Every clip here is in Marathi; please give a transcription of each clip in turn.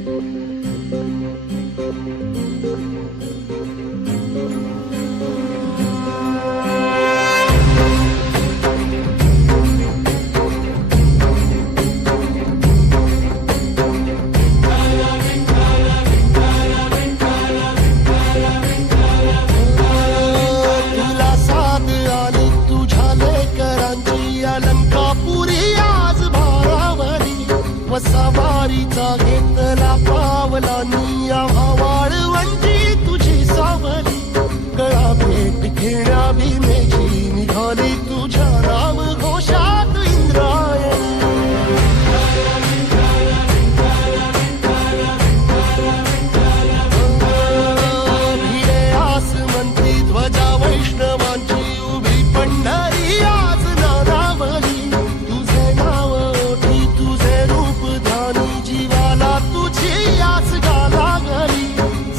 तुला साथ आली तुझ्या लेकरांची अलंकापुरी आज भारावली वसावारीचा घेतला पावलांनी आम्हा वाळवंटी तुझी सावली गळा भेट घेण्या भीमेची निघाली तुझ्या नाम घोषात इंद्रायणी भिडे आसमंती ध्वजा वैष्णवांची उभी पंढरी आज नानावली तुझे नाव ओठी तुझे रूप ध्यानी जीवाला तुझी आस गाला गली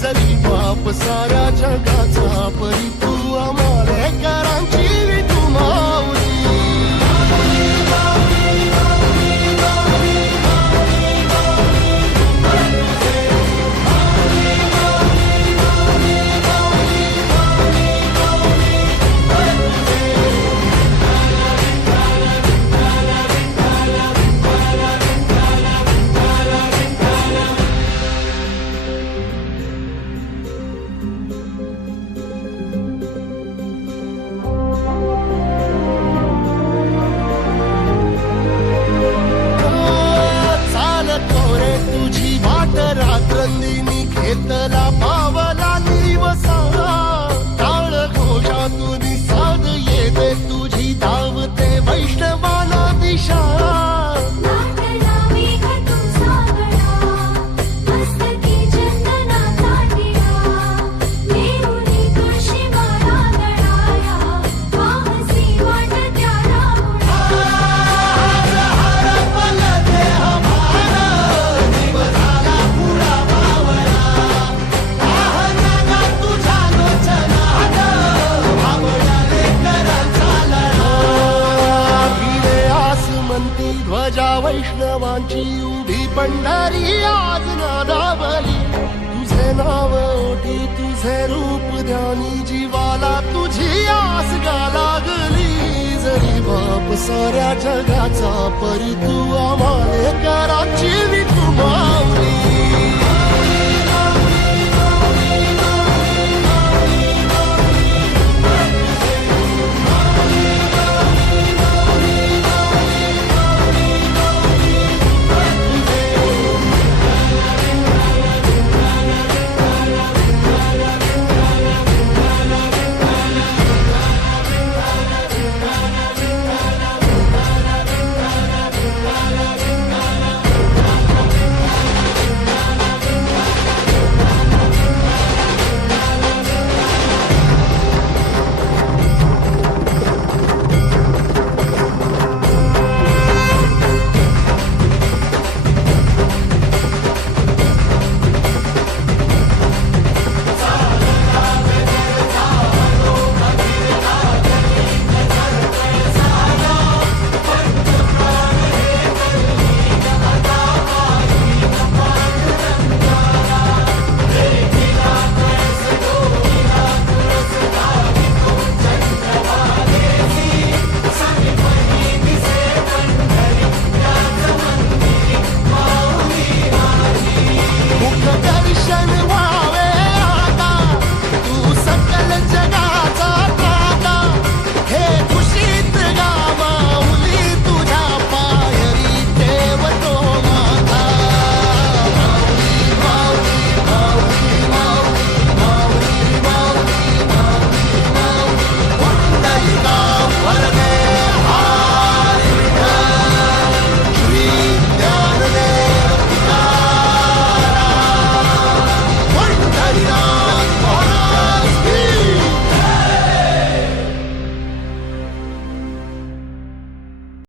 जरी बाप साऱ्या जगाचा परी तू आम्हाले करांची तू माऊली तुझी वाट रात्रंदिनी घेतला पावला निवसा टाळ घोषातून साध येते तुझी धावते वैष्णवाला दिशा ध्वजा वैष्णवांची उभी पंढरी आज नादावली तुझे नाव ओठी तुझे रूप ध्यानी जीवाला तुझी आस गा लागली जरी बाप साऱ्या जगाचा परी तू आम्हाले कराची तू माऊली